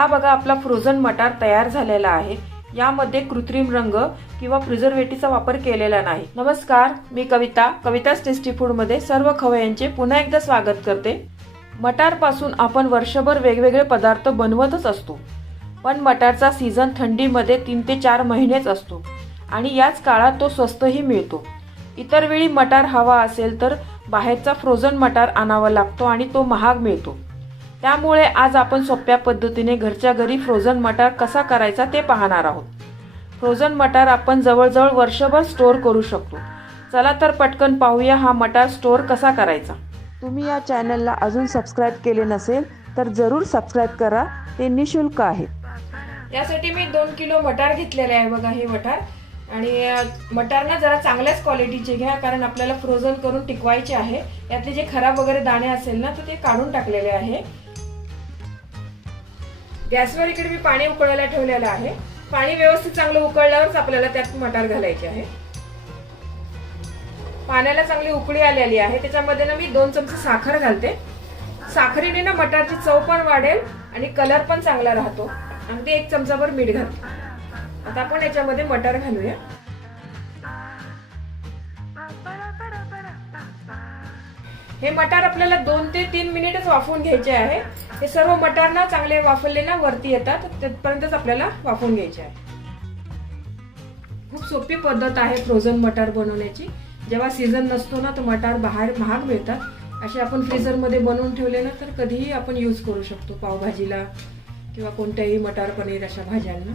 हा बघा आपला फ्रोझन मटार तयार झालेला आहे. यामध्ये कृत्रिम रंग किंवा प्रिझर्वेटिव्हचा वापर केलेला नाही. नमस्कार मी कविता. कविताच टेस्टी फूडमध्ये सर्व खवयांचे पुन्हा एकदा स्वागत करते. मटारपासून आपण वर्षभर वेगवेगळे पदार्थ बनवतच असतो. पण मटारचा सीझन थंडीमध्ये तीन ते चार महिनेच असतो आणि याच काळात तो स्वस्तही मिळतो. इतर वेळी मटार हवा असेल तर बाहेरचा फ्रोझन मटार आणावा लागतो आणि तो महाग मिळतो. त्यामुळे आज आपण सोप्या पद्धतीने घरच्या घरी फ्रोझन मटार कसा करायचा ते पाहणार आहोत. फ्रोझन मटार आपण जवळजवळ वर्षभर स्टोअर करू शकतो. चला तर पटकन पाहूया हा मटार स्टोअर कसा करायचा. तुम्ही या चॅनलला अजून सबस्क्राईब केले नसेल तर जरूर सबस्क्राईब करा. ते निशुल्क आहे. यासाठी मी दोन किलो मटार घेतलेले आहे बघा हे मटार. आणि मटार ना जरा चांगल्याच क्वालिटीचे घ्या कारण आपल्याला फ्रोझन करून टिकवायचे आहे. यातले जे खराब वगैरे दाणे असेल ना तर ते काढून टाकलेले आहे. गॅसवर इकडे मी पाणी उकळायला ठेवलेलं आहे. पाणी व्यवस्थित चांगलं उकळल्यावरच आपल्याला त्यात मटार घालायचे आहे. पाण्याला चांगली उकळी आलेली आहे. त्याच्यामध्ये ना मी दोन चमचे साखर घालते. साखरेने ना मटारची चव पण वाढेल आणि कलर पण चांगला राहतो. अगदी एक चमचाभर मीठ घालते. आता आपण याच्यामध्ये मटार घालूया. हे मटार आपल्याला दोन ते तीन मिनिटच वाफवून घ्यायचे आहे. हे सर्व मटार ना चांगले वाफवले ना वरती येतात. तिथपर्यंतच आपल्याला वाफवून घ्यायचे आहे. खूप सोपी पद्धत आहे फ्रोझन मटार बनवण्याची. जेव्हा सीझन नसतो ना तर मटार बाहेर महाग मिळतात. असे आपण फ्रीझरमध्ये बनवून ठेवले ना तर कधीही आपण यूज करू शकतो पावभाजीला किंवा कोणत्याही मटार पनीर अशा भाज्यांना.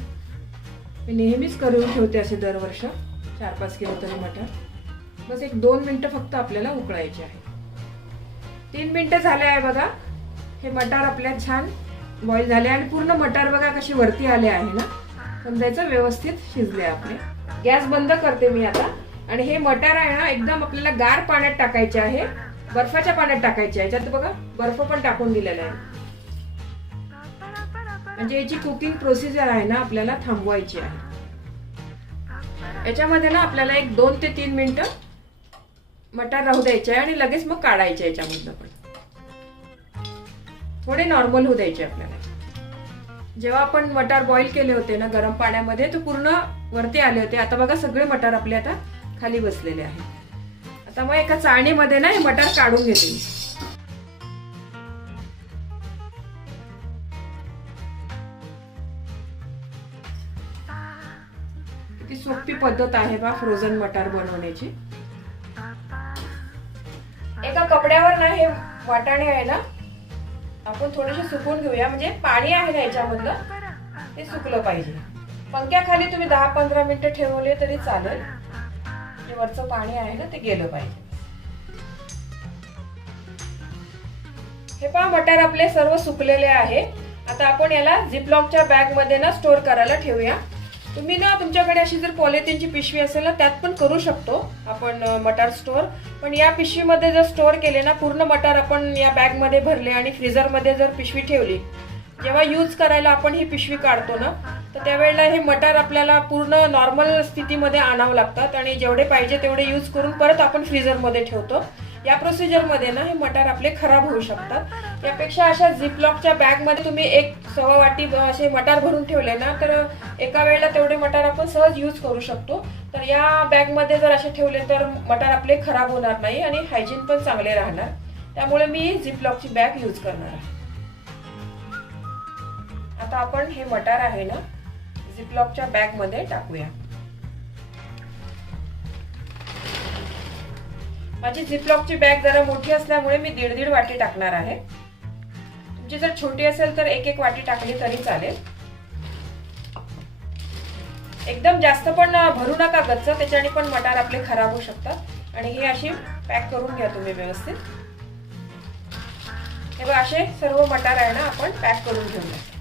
मी नेहमीच करून ठेवते असे दरवर्ष चार पाच किलो तरी मटार. बस एक दोन मिनटं फक्त आपल्याला उकळायचे आहे. तीन मिनटं झाले आहे बघा. हे मटार आपल्या छान बॉईल झाले आणि पूर्ण मटार बघा कसे वरती आले आहे ना. समजायचं व्यवस्थित शिजले आपले. गॅस बंद करते मी आता. आणि हे मटार आहे ना एकदम आपल्याला गार पाण्यात टाकायचे आहे. बर्फाच्या पाण्यात टाकायचे आहे. याच्यात बघा बर्फ पण टाकून दिलेला आहे. म्हणजे याची कुकिंग प्रोसिजर आहे ना आपल्याला थांबवायची आहे. याच्यामध्ये ना आपल्याला एक दोन ते तीन मिनिटं मटार राहू द्यायचे आहे आणि लगेच मग काढायचे याच्यामधनं पण. थोडे नॉर्मल होऊ द्यायचे आपल्याला. जेव्हा आपण मटार बॉईल केले होते ना गरम पाण्यामध्ये तर पूर्ण वरती आले होते. आता बघा सगळे मटार आपले आता खाली बसलेले आहेत. आता मग एका चाळणीमध्ये ना हे मटार काढून घेते मी. किती सोपी पद्धत आहे बा फ्रोझन मटार बनवण्याची. एका कपड्यावर ना हे वाटाणे आहे ना आपण थोडेसे सुकून घेऊया. म्हणजे पाणी आहे ना याच्यामधलं ते सुकलं पाहिजे. पंख्याखाली तुम्ही दहा पंधरा मिनिटं ठेवले तरी चालेल. जे वरचं पाणी आहे ना ते गेलं पाहिजे. हे पहा मटार आपले सर्व सुकलेले आहे. आता आपण याला झिपलॉकच्या बॅगमध्ये ना स्टोअर करायला ठेवूया. तुम्ही ना तुमच्याकडे अशी जर पॉलिथिनची पिशवी असेल ना त्यात पण करू शकतो आपण मटार स्टोअर. पण या पिशवीमध्ये जर स्टोअर केले ना पूर्ण मटार आपण या बॅगमध्ये भरले आणि फ्रीझरमध्ये जर पिशवी ठेवली जेव्हा यूज करायला आपण ही पिशवी काढतो ना तर त्यावेळेला हे मटार आपल्याला पूर्ण नॉर्मल स्थितीमध्ये आणावं लागतात आणि जेवढे पाहिजे तेवढे यूज करून परत आपण फ्रीझरमध्ये ठेवतो. या प्रोसिजरमध्ये ना हे मटार आपले खराब होऊ शकतात. यापेक्षा अशा झिपलॉकच्या बॅगमध्ये तुम्ही एक सव्वा वाटी असे मटार भरून ठेवले ना तर एका वेळेला तेवढे मटार आपण सहज यूज करू शकतो. तर या बॅगमध्ये जर असे ठेवले तर मटार आपले खराब होणार नाही आणि हायजीन पण चांगले राहणार. त्यामुळे मी झिपलॉकची बॅग यूज करणार आहे. आता आपण हे मटार आहे ना झिपलॉकच्या बॅगमध्ये टाकूया. माझी झिपलॉकची बॅग जरा मोठी असल्यामुळे मी दीड दीड वाटी टाकणार आहे. तुमची जर छोटी असेल तर एक एक वाटी टाकली तरी चालेल. एकदम जास्त पण भरू नका गच्च त्याच्याने पण मटार आपले खराब होऊ शकतात. आणि हे अशी पॅक करून घ्या तुम्ही व्यवस्थित. हे बघा असे सर्व मटार आहे ना आपण पॅक करून घेऊया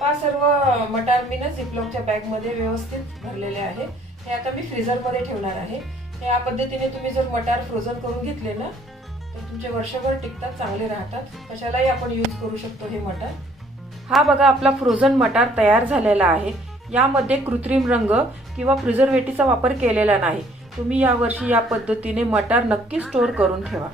हा सर्व मटार मी ना झिपलॉकच्या बॅगमध्ये व्यवस्थित भरलेले आहे. हे आता मी फ्रीझरमध्ये ठेवणार आहे. या पद्धतीने तुम्ही जर मटार फ्रोझन करून घेतले ना तर तुमचे वर्षभर टिकतात चांगले राहतात. कशालाही आपण यूज करू शकतो हे मटार. हा बघा आपला फ्रोझन मटार तयार झालेला आहे. यामध्ये कृत्रिम रंग किंवा प्रिझर्वेटिव्हचा वापर केलेला नाही. तुम्ही यावर्षी या पद्धतीने मटार नक्की स्टोअर करून ठेवा.